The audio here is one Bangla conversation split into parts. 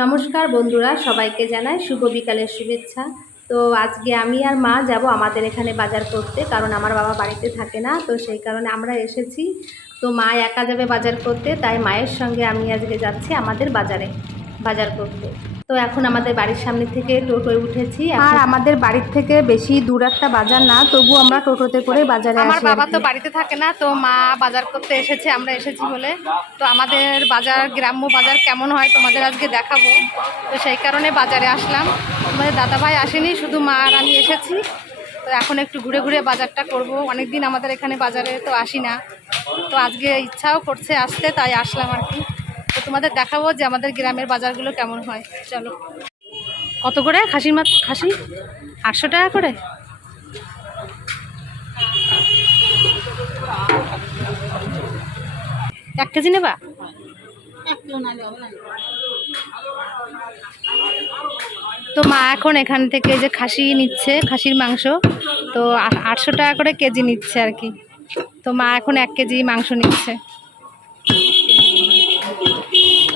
নমস্কার বন্ধুরা, সবাইকে জানাই শুভ বিকালের শুভেচ্ছা। তো আজকে আমি আর মা যাব আমাদের এখানে বাজার করতে, কারণ আমার বাবা বাড়িতে থাকে না, তো সেই কারণে আমরা এসেছি। তো মা একা যাবে বাজার করতে, তাই মায়ের সঙ্গে আমি আজকে যাচ্ছি আমাদের বাজারে, বাজার করতে। তো এখন আমাদের বাড়ির সামনে থেকে টোটোয় উঠেছি। আর আমাদের বাড়ির থেকে বেশি দূর একটা বাজার না তবু আমরা টোটোতে করে বাজারে আমার বাবা তো বাড়িতে থাকে না তো মা বাজার করতে এসেছে আমরা এসেছি বলে। তো আমাদের বাজার গ্রাম্য বাজার কেমন হয় তোমাদের আজকে দেখাবো। তো সেই কারণে বাজারে আসলাম। আমাদের দাদাভাই আসেনি শুধু মা আর আমি এসেছি। তো এখন একটু ঘুরে ঘুরে বাজারটা করব। অনেক দিন আমাদের এখানে বাজারে তো আসি না। তো আজকে ইচ্ছাও করছে আসতে তাই আসলাম আর কি। তোমাদের দেখাবো যে আমাদের গ্রামের বাজারগুলো কেমন হয়। চলো। কত করে? খাসির মাছ? খাসি? আটশো টাকা করে? এক কেজি নেবা? তো মা এখন এখান থেকে যে খাসি নিচ্ছে, খাসির মাংস। তো আটশো টাকা করে কেজি নিচ্ছে আর কি। তো মা এখন এক কেজি মাংস নিচ্ছে।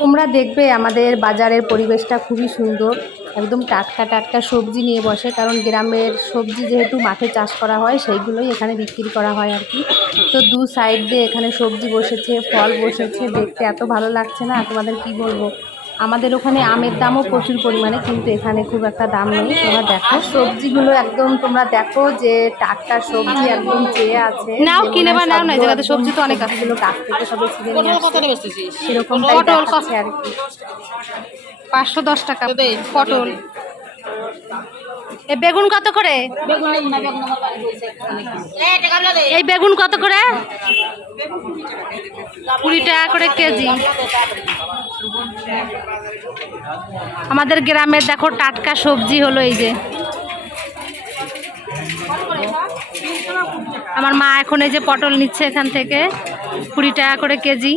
তোমরা দেখবে আমাদের বাজারের পরিবেশটা খুবই সুন্দর। একদম টাটকা টাটকা সবজি নিয়ে বসে, কারণ গ্রামের সবজি যেহেতু মাঠে চাষ করা হয়, সেইগুলোই এখানে বিক্রি করা হয় আর কি। তো দু সাইড দিয়ে এখানে সবজি বসেছে, ফল বসেছে, দেখতে এত ভালো লাগছে না? তোমাদের কি বলব? আমাদের ওখানে আমের দামও প্রচুর পরিমাণে কিন্তু এখানে খুব একটা দাম নেই তোমরা দেখো। সবজিগুলো একদম তোমরা দেখো যে টাটকা সবজি একদম চেয়ে আছে। নাও, কিনে বা নাও না, জায়গাতে সবজি তো অনেক আছে। গাছ থেকে সবে ছিঁড়ে নিয়ে আসছে। সেরকম পটল কত? আর কি। পাঁচশো দশ টাকা পটল। এই বেগুন কত করে? এই বেগুন কত করে? কুড়ি টাকা। করে কেজি। আমাদের গ্রামের দেখো টাটকা সবজি হলো এই যে। আমার মা এখন এই যে পটল নিচ্ছে এখান থেকে, কুড়ি টাকা করে কেজি।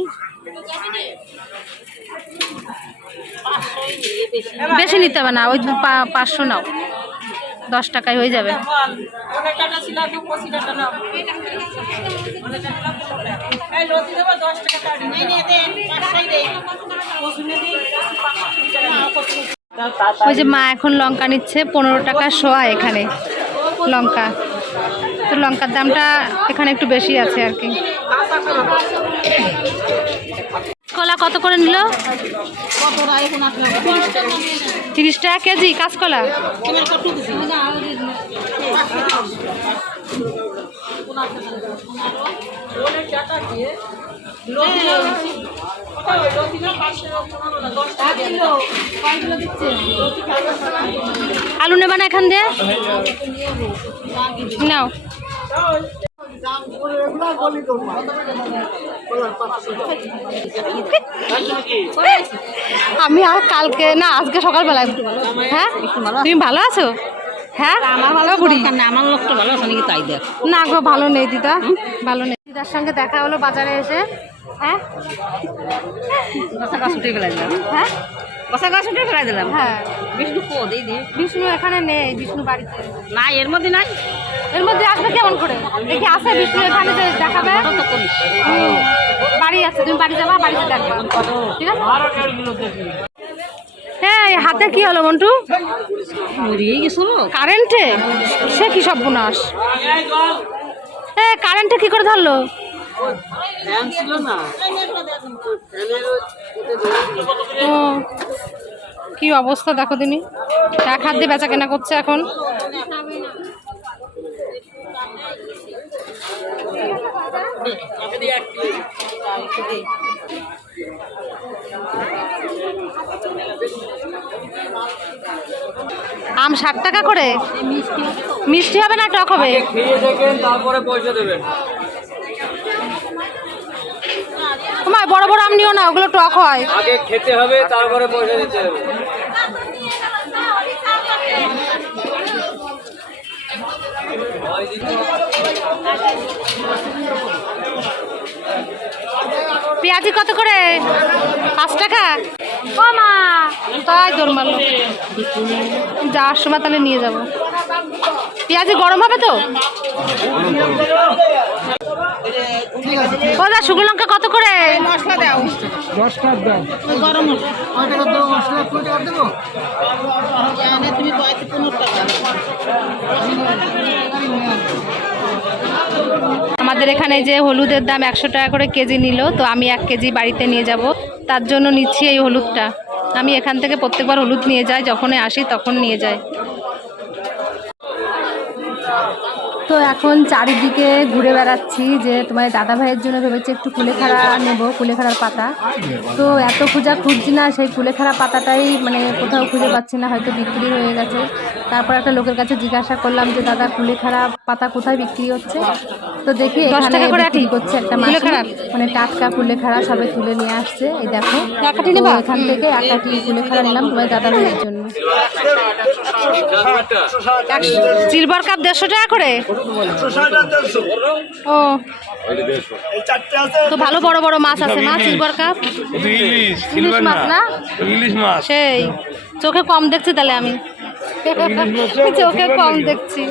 বেশি নিতে হবে না, ওই পাঁচশো নাও। দশ টাকায় হয়ে যাবে। ওই যে মা এখন লঙ্কা নিচ্ছে, পনেরো টাকা শোয়া এখানে, লঙ্কা। তো লঙ্কার দামটা এখানে একটু বেশি আছে আর কি। কলা কত করে নিল? তিরিশ টাকা কেজি, কাঁচকলা? আলু নেবা না এখান দিয়ে? নাও। আমি আর কালকে না আজকে সকালবেলায়। হ্যাঁ? তুমি ভালো আছো? হ্যাঁ? আমার ভালো বুড়ি। আমার লোকটা ভালো আছে নাকি তাই দেখ। না গো ভালো নেই দিদা। ভালো নেই। দিদার সঙ্গে দেখা হলো বাজারে এসে। হ্যাঁ? বসা গাছ উঠে ফেলাই দিলাম। হ্যাঁ? বসা গাছ উঠে ফেলাই দিলাম। হ্যাঁ। বিষ্ণু কো বিষ্ণু এখানে নেই বিষ্ণু বাড়িতে। না এর মধ্যে নাই। এর মধ্যে আসবে কেমন করে? দেখি আসে বিষ্ণু এখানে যে দেখাবে। বাড়ি আছে তুমি বাড়ি যাবা বাড়িতে দেখবা। ঠিক আছে? হ্যাঁ এই হাতে কি হলো মন্টু? মরিয়ে গেছিল কারেন্টে? সে কি সর্বনাশ হ্যাঁ কারেন্টে কি করে ধরলো? কি অবস্থা দেখো তুমি। এক হাত দিয়ে বেচা কেনা করছে এখন। আম ষাট টাকা করে? মিষ্টি হবে না টক হবে? খেয়ে তারপরে পয়সা দেবেন। তোমার বড় বড় আম নিও না ওগুলো টক হয়। আগে খেতে হবে তারপরে পয়সা দিতে হবে। পেঁয়াজি কত করে? পাঁচ টাকা? তাই দৌড় মারলো যাওয়ার সময় তাহলে নিয়ে যাব। পেঁয়াজি গরম হবে তো? শুকনো লঙ্কা কত করে? মশলা দাও দশটার দাম। গরম কয় টাকা দেবো মশলা কুড়ি টাকা দেবো তুমি কয়েক পনেরো টাকা আমাদের এখানে যে হলুদের দাম একশো টাকা করে কেজি নিল তো আমি এক কেজি বাড়িতে নিয়ে যাব। তার জন্য নিচ্ছি এই হলুদটা। আমি এখান থেকে প্রত্যেকবার হলুদ নিয়ে যাই, যখনই আসি তখন নিয়ে যাই। তো এখন চারিদিকে ঘুরে বেড়াচ্ছি যে তোমার দাদা ভাইয়ের জন্য ভেবেছি একটু কুলেখাড়া নেব, কুলেখাড়ার পাতা। তো এত খোঁজা খুঁজছি না, সেই কুলেখাড়া পাতাটাই মানে কোথাও খুঁজে পাচ্ছি না, হয়তো বিক্রি হয়ে গেছে। তারপর একটা লোকের কাছে জিজ্ঞাসা করলাম যে, দাদা, কুলেখাড়া পাতা কোথায় বিক্রি হচ্ছে? তো দেখি দশ টাকা করে আটি। করছে একটা কুলেখাড়ার? মানে টাটকা কুলেখাড়া সবে তুলে নিয়ে আসছে। এই দেখো এক আটি নেবা? এখান থেকে এক আটি কুলেখাড়া নিলাম তোমার দাদা ভাইয়ের জন্য। সিলভার কাপ দেড়শো টাকা করে? ও। তো ভালো বড় বড় মাছ আছে মাছ সিলভার কাপ? ইলিশ মাছ না। ইলিশ মাছ। সেই। চোখে কম দেখছি তাহলে আমি। চোখে কম দেখছি।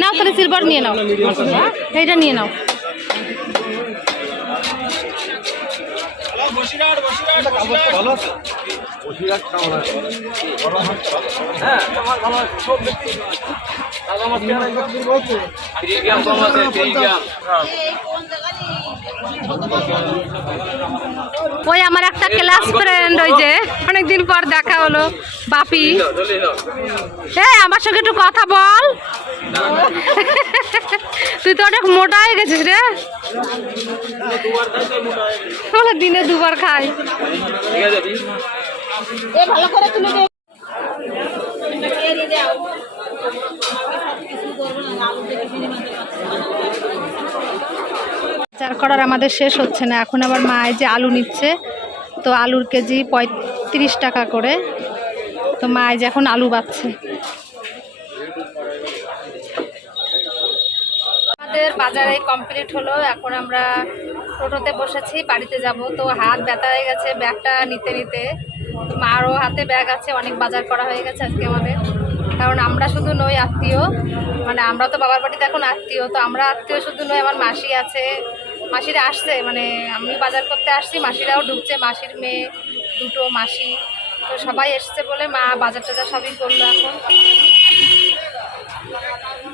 নাও তাহলে সিলভার নিয়ে নাও। এইটা নিয়ে নাও। থ্রি ওই আমার একটা ক্লাস ফ্রেন্ড ওই যে, অনেকদিন পর দেখা হলো, বাপি। এই, আমার সঙ্গে একটু কথা বল। তুই তো অনেক মোটা হয়ে গেছিস রে। দিনে দুবার খাই ঠিক আছে দিন। চার করার আমাদের শেষ হচ্ছে না। এখন আবার মা যে আলু নিচ্ছে, তো আলুর কেজি পঁয়ত্রিশ টাকা করে। তো মা যে এখন আলু বাচ্ছে আমাদের বাজারে কমপ্লিট হলো। এখন আমরা টোটোতে বসেছি, বাড়িতে যাব। তো হাত ব্যথা হয়ে গেছে, ব্যাগটা নিতে নিতে। মারও হাতে ব্যাগ আছে, অনেক বাজার করা হয়ে গেছে আজকে আমাদের। কারণ আমরা শুধু নই আত্মীয়। মানে আমরা তো বাবার বাড়িতে এখন আত্মীয়, তো আমরা আত্মীয় শুধু নই, আমার মাসি আছে। মাসিরা আসছে মানে আমি বাজার করতে আসছি, মাসিরাও ঢুকছে, মাসির মেয়ে, দুটো মাসি, তো সবাই এসছে বলে মা বাজার টাজার সবই করল এখন।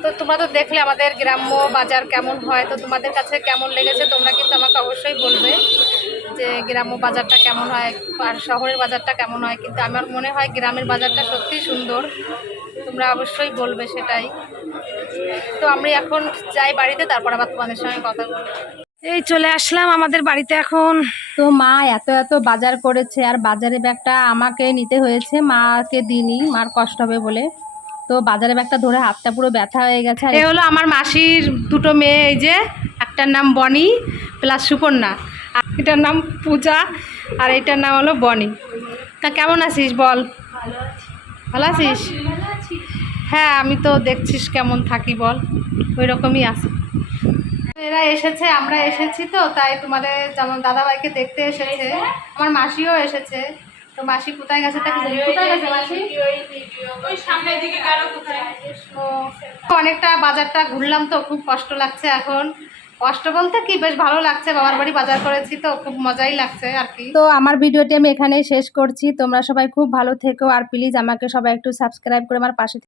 তো তোমরা তো দেখলে আমাদের গ্রাম্য বাজার কেমন হয়, তো তোমাদের কাছে কেমন লেগেছে তোমরা কিন্তু আমাকে অবশ্যই বলবে যে গ্রাম্য বাজারটা কেমন হয় আর শহরের বাজারটা কেমন হয়, কিন্তু আমার মনে হয় গ্রামের বাজারটা সত্যিই সুন্দর, তোমরা অবশ্যই বলবে সেটাই। তো আমি এখন যাই বাড়িতে, তারপর আবার তোমাদের সঙ্গে কথা বলব। এই চলে আসলাম আমাদের বাড়িতে এখন। তো মা এত এত বাজার করেছে আর বাজারে ব্যাগটা আমাকে নিতে হয়েছে মাকে দিইনি মার কষ্ট হবে বলে। তো বাজারে ব্যাগটা ধরে হাতটা পুরো ব্যথা হয়ে গেছে এ হলো আমার মাসির দুটো মেয়ে এই যে একটার নাম বনি প্লাস সুকন্যা আর এটার নাম পূজা আর এটার নাম হলো বনি। তা কেমন আছিস বল? ভালো আছিস? হ্যাঁ আমি তো দেখছিস কেমন থাকি বল ওই রকমই আছে। এরা এসেছে আমরা এসেছি তো তাই তোমাদের যেমন দাদাভাইকে দেখতে এসেছে আমার মাসিও এসেছে। তো মাসি কোথায় গেছে তা কোথায় গেছে মাসি? ও, অনেকটা বাজারটা ঘুরলাম তো খুব কষ্ট লাগছে এখন। কষ্ট বলতে কি বেশ ভালো লাগছে বাবার বাড়ি বাজার করেছি তো খুব মজাই লাগছে আর কি। তো আমার ভিডিওটি আমি এখানেই শেষ করছি তোমরা সবাই খুব ভালো থেকো আর প্লিজ আমাকে সবাই একটু সাবস্ক্রাইব করে আমার পাশে